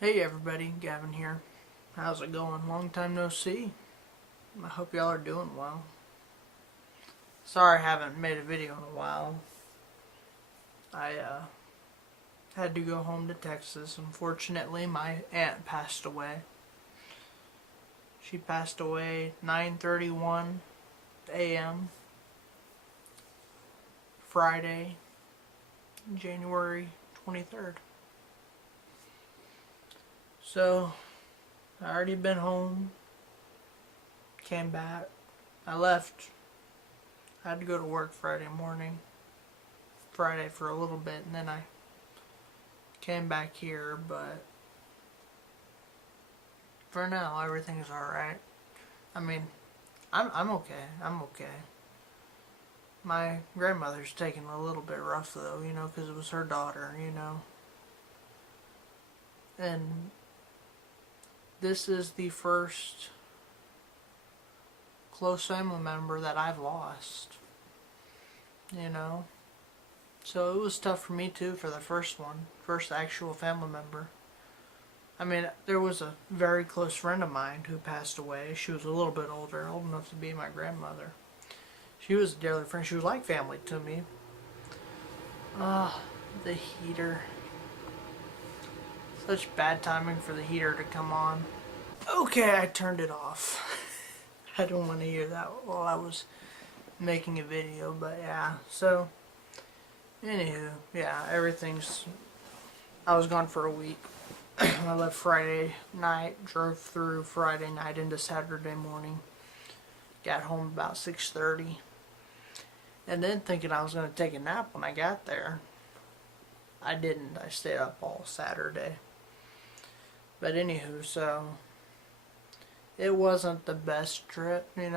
Hey everybody, Gavin here. How's it going? Long time no see. I hope y'all are doing well. Sorry I haven't made a video in a while. I had to go home to Texas. Unfortunately, my aunt passed away. She passed away 9:31 a.m. Friday, January 23rd. So, I already been home, came back. I left. I had to go to work Friday for a little bit, and then I came back here, but for now everything's alright. I mean, I'm okay. I'm okay. My grandmother's taking a little bit rough though, because it was her daughter. And this is the first close family member that I've lost, you know. So it was tough for me too for the first actual family member. I mean, there was a very close friend of mine who passed away. She was a little bit older, old enough to be my grandmother. She was a dearly friend. She was like family to me. Ah, the heater. Such bad timing for the heater to come on. Okay, I turned it off. I don't want to hear that while I was making a video, but yeah. So, anywho, yeah, I was gone for a week. I left Friday night, drove through Friday night into Saturday morning. Got home about 6:30. And then thinking I was going to take a nap when I got there. I didn't. I stayed up all Saturday. But anywho, so it wasn't the best trip, it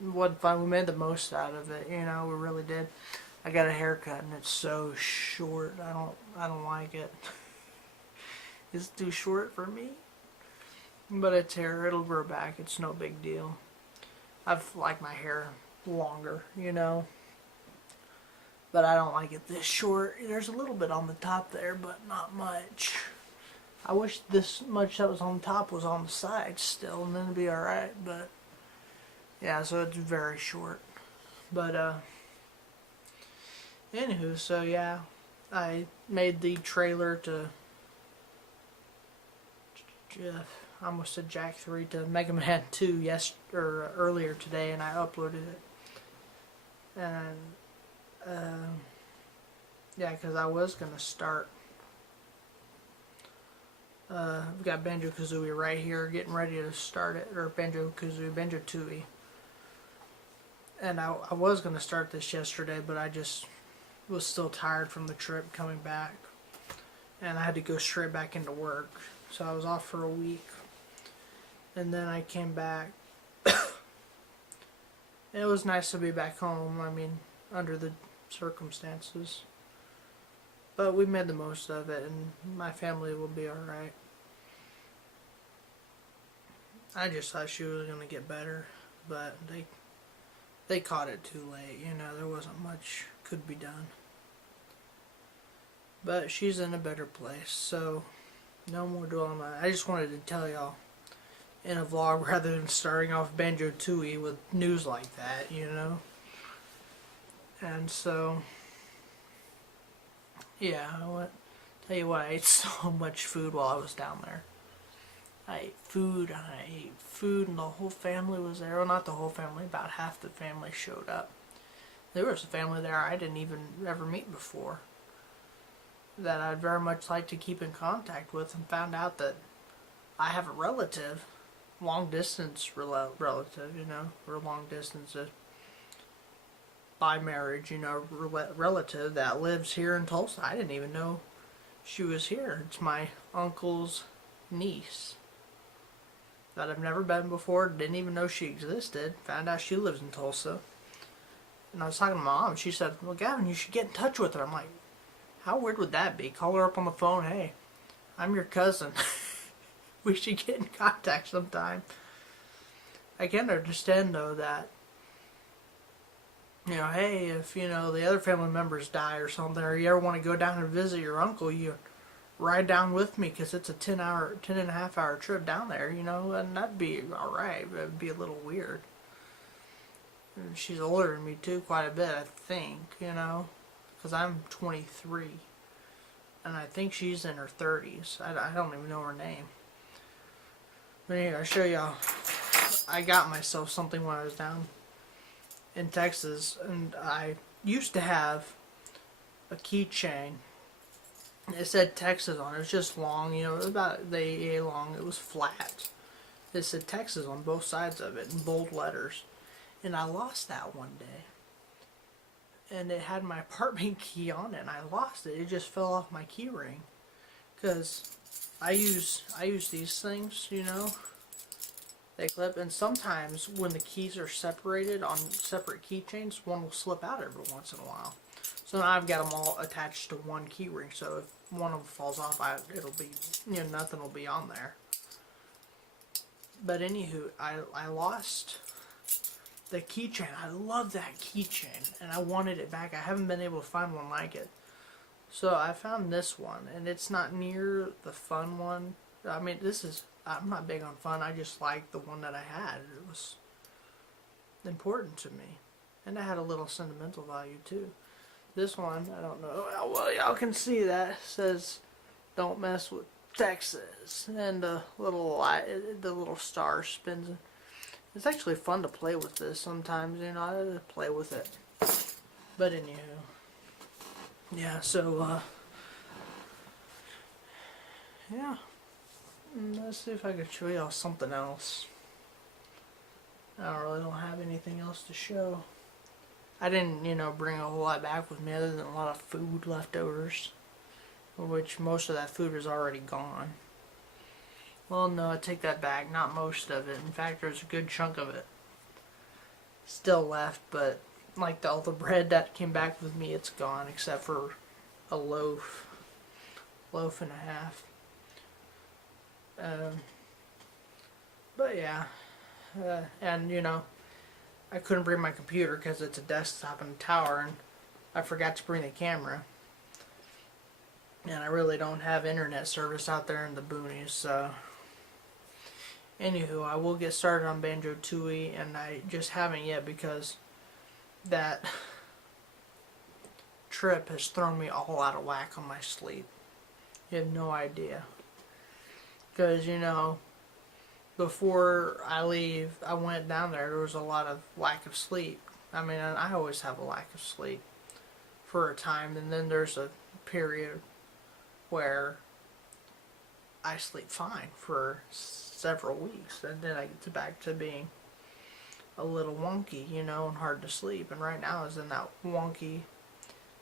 wasn't fun. We made the most out of it, we really did. I got a haircut and it's so short. I don't like it. It's too short for me. But it's hair, it'll grow back. It's no big deal. I've liked my hair longer, But I don't like it this short. There's a little bit on the top there, but not much. I wish this much that was on top was on the sides still, and then it'd be alright, but yeah, so it's very short. But anywho, so yeah, I made the trailer to I almost said Jack 3 to Mega Man 2 earlier today, and I uploaded it. And yeah, because I was gonna start. We've got Banjo-Kazooie right here, getting ready to start it, or Banjo-Kazooie, Banjo-Tooie. And I was going to start this yesterday, but I just was still tired from the trip coming back. And I had to go straight back into work. So I was off for a week. And then I came back. It was nice to be back home, under the circumstances. But we made the most of it, and my family will be alright. I just thought she was going to get better, but they caught it too late, there wasn't much could be done. But she's in a better place, so no more dwelling on it. I just wanted to tell y'all in a vlog rather than starting off Banjo-Tooie with news like that, And so, yeah, tell you what, I ate so much food while I was down there. I ate food, and the whole family was there. Well, not the whole family, about half the family showed up. There was a family there I didn't even ever meet before that I'd very much like to keep in contact with, and found out that I have a relative, long distance relative, or long distance by marriage, relative that lives here in Tulsa. I didn't even know she was here. It's my uncle's niece that I've never been before, didn't even know she existed. Found out she lives in Tulsa. And I was talking to my mom, and she said, well, Gavin, you should get in touch with her. I'm like, how weird would that be? Call her up on the phone, hey, I'm your cousin. We should get in contact sometime. I can understand, though, that, hey, if, the other family members die or something, or you ever want to go down and visit your uncle, you ride down with me, because it's a 10 and a half hour trip down there, you know, and that'd be alright, but it'd be a little weird. And she's older than me too, quite a bit, I think, you know, because I'm 23, and I think she's in her 30s. I don't even know her name. But anyway, I'll show y'all. I got myself something when I was down in Texas, and I used to have a keychain. It said Texas on it. It was just long, you know, it was about the AA long. It was flat. It said Texas on both sides of it in bold letters. And I lost that one day. And it had my apartment key on it, and I lost it. It just fell off my key ring. Because I use these things, you know. They clip, and sometimes when the keys are separated on separate keychains, one will slip out every once in a while. So now I've got them all attached to one key ring, so if one of them falls off, it'll be, you know, nothing will be on there. But anywho, I lost the keychain. I love that keychain, and I wanted it back. I haven't been able to find one like it. So I found this one, and it's not near the fun one. I mean, I'm not big on fun. I just liked the one that I had. It was important to me, and it had a little sentimental value too. This one, I don't know how well y'all can see that. It says, "Don't mess with Texas," and the little star spins. It's actually fun to play with this sometimes, you know. I play with it. But anywho, yeah. So yeah. Let's see if I can show y'all something else. I really don't have anything else to show. I didn't, you know, bring a whole lot back with me other than a lot of food leftovers, which most of that food is already gone. Well, no, I take that back. Not most of it. In fact, there's a good chunk of it still left, but like all the bread that came back with me, it's gone except for a loaf and a half. But yeah, and you know, I couldn't bring my computer because it's a desktop in a tower, and I forgot to bring the camera. And I really don't have internet service out there in the boonies, so. Anywho, I will get started on Banjo-Tooie, and I just haven't yet because that trip has thrown me all out of whack on my sleep. You have no idea. Because, you know, before I leave, I went down there was a lot of lack of sleep. I mean, I always have a lack of sleep for a time, and then there's a period where I sleep fine for several weeks, and then I get back to being a little wonky, you know, and hard to sleep. And right now is in that wonky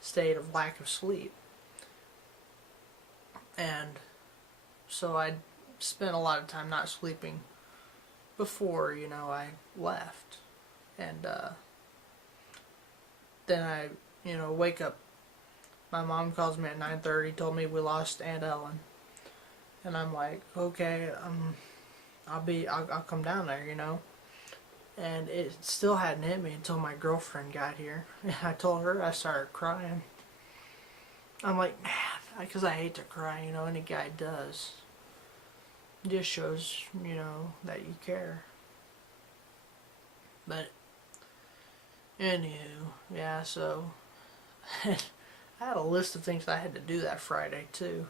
state of lack of sleep. And so I spent a lot of time not sleeping before, you know, I left. And then I, you know, wake up. My mom calls me at 9:30, told me we lost Aunt Ellen. And I'm like, okay, I'll come down there, you know. And it still hadn't hit me until my girlfriend got here. And I told her, I started crying. I'm like, man, because I hate to cry, you know, any guy does. It just shows, you know, that you care. But, anywho, yeah, so, I had a list of things I had to do that Friday, too.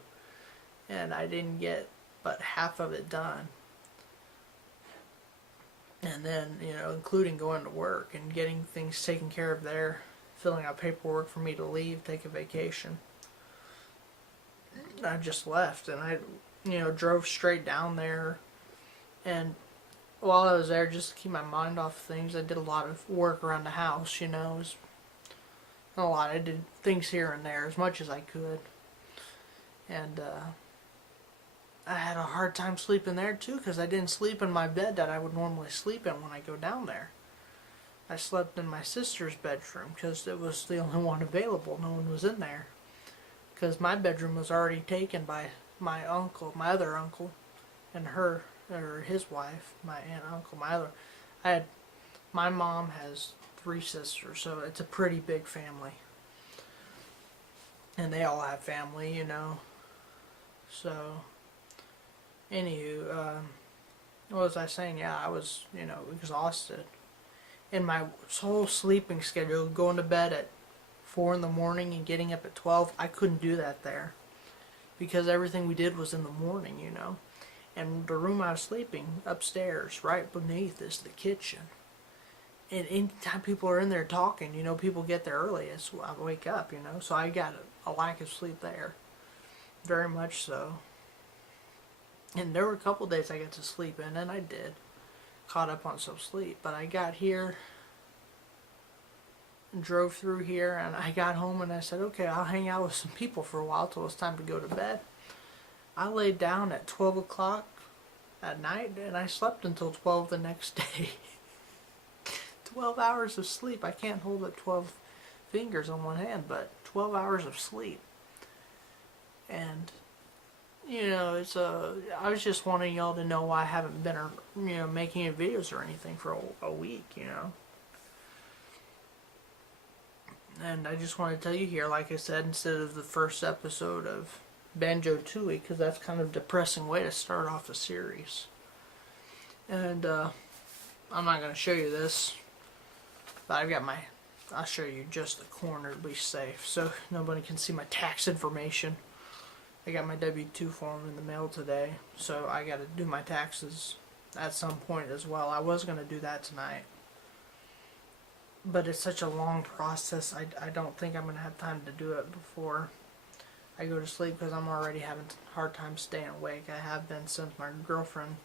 And I didn't get but half of it done. And then, you know, including going to work and getting things taken care of there, filling out paperwork for me to leave, take a vacation. I just left, and I, you know, drove straight down there. And while I was there, just to keep my mind off things, I did a lot of work around the house, you know. It was not a lot. I did things here and there as much as I could. And, I had a hard time sleeping there too, because I didn't sleep in my bed that I would normally sleep in when I go down there. I slept in my sister's bedroom because it was the only one available. No one was in there, because my bedroom was already taken by my uncle, my other uncle, and her, or his wife, my aunt, uncle, my mom has 3 sisters, so it's a pretty big family. And they all have family, you know. So, anywho, what was I saying? Yeah, I was, exhausted. And my whole sleeping schedule, going to bed at 4 in the morning and getting up at 12, I couldn't do that there. Because everything we did was in the morning. And the room I was sleeping upstairs, right beneath, is the kitchen. And anytime people are in there talking, people get there early, I wake up, So I got a lack of sleep there. Very much so. And there were a couple days I got to sleep in, and I did. Caught up on some sleep. But I got here, and drove through here, and I got home and I said, okay, I'll hang out with some people for a while till it's time to go to bed. I laid down at 12 o'clock at night, and I slept until 12 the next day. 12 hours of sleep. I can't hold up 12 fingers on one hand, but 12 hours of sleep. And I was just wanting y'all to know why I haven't been, making any videos or anything for a week, And I just want to tell you here, like I said, instead of the first episode of Banjo-Tooie, because that's kind of a depressing way to start off a series. And I'm not going to show you this, but I'll show you just the corner to be safe, so nobody can see my tax information. I got my W-2 form in the mail today, so I got to do my taxes at some point as well. I was going to do that tonight, but it's such a long process. I don't think I'm going to have time to do it before I go to sleep, because I'm already having a hard time staying awake. I have been since my girlfriend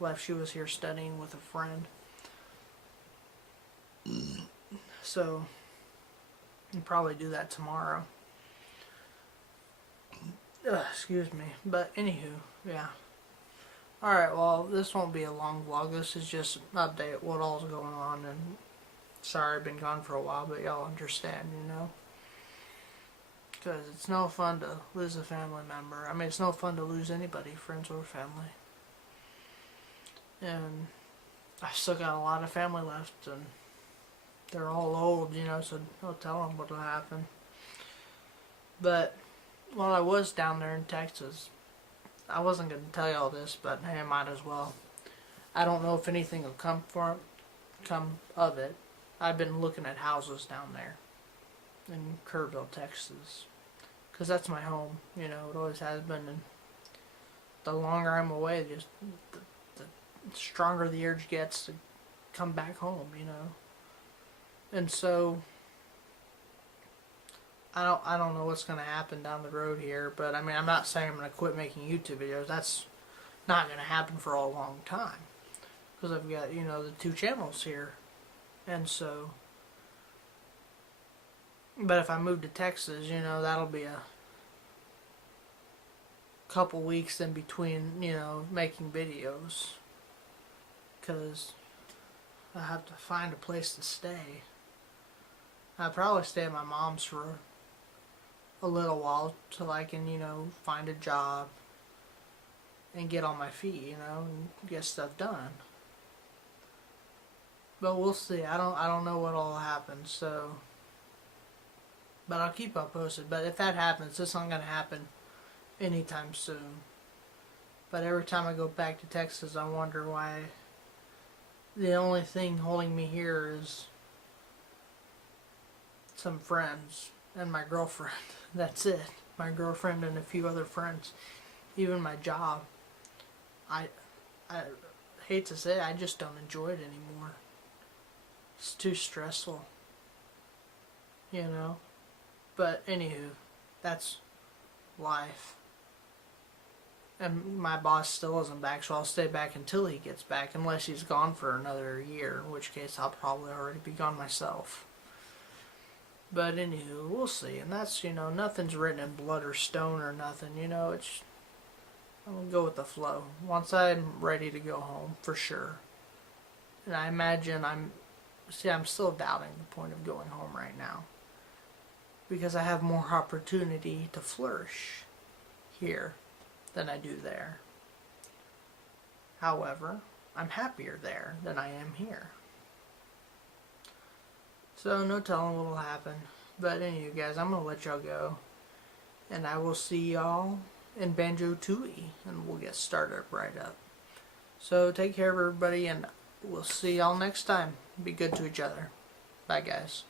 left. She was here studying with a friend. So I'll probably do that tomorrow. Excuse me. But anywho, yeah. Alright, well, this won't be a long vlog. This is just an update what all's going on. And sorry I've been gone for a while, but y'all understand, Because it's no fun to lose a family member. I mean, it's no fun to lose anybody, friends or family. And I've still got a lot of family left, and they're all old, so I'll tell them what'll happen. But while I was down there in Texas, I wasn't going to tell you all this, but hey, I might as well. I don't know if anything will come of it. I've been looking at houses down there in Kerrville, Texas, because that's my home. It always has been. And the longer I'm away, just the stronger the urge gets to come back home. And so I don't know what's going to happen down the road here, but I mean, I'm not saying I'm going to quit making YouTube videos. That's not going to happen for a long time, because I've got, the 2 channels here. And so, but if I move to Texas, that'll be a couple weeks in between, making videos, because I have to find a place to stay. I'll probably stay at my mom's for a little while till I can, find a job and get on my feet, and get stuff done. But we'll see. I don't know what'll happen, so, but I'll keep up posted. But if that happens, this isn't gonna happen anytime soon. But every time I go back to Texas, I wonder why the only thing holding me here is some friends and my girlfriend. That's it. My girlfriend and a few other friends. Even my job. I hate to say it, I just don't enjoy it anymore. It's too stressful. But anywho, that's life. And my boss still isn't back, so I'll stay back until he gets back, unless he's gone for another year, in which case I'll probably already be gone myself. But anywho, we'll see. And that's, nothing's written in blood or stone or nothing, it's, I'm gonna go with the flow. Once I'm ready to go home, for sure. And I imagine I'm still doubting the point of going home right now, because I have more opportunity to flourish here than I do there. However, I'm happier there than I am here. So no telling what'll happen. But anyway, guys, I'm gonna let y'all go, and I will see y'all and Banjo-Tooie, and we'll get started right up. So take care of everybody, and we'll see y'all next time. Be good to each other. Bye, guys.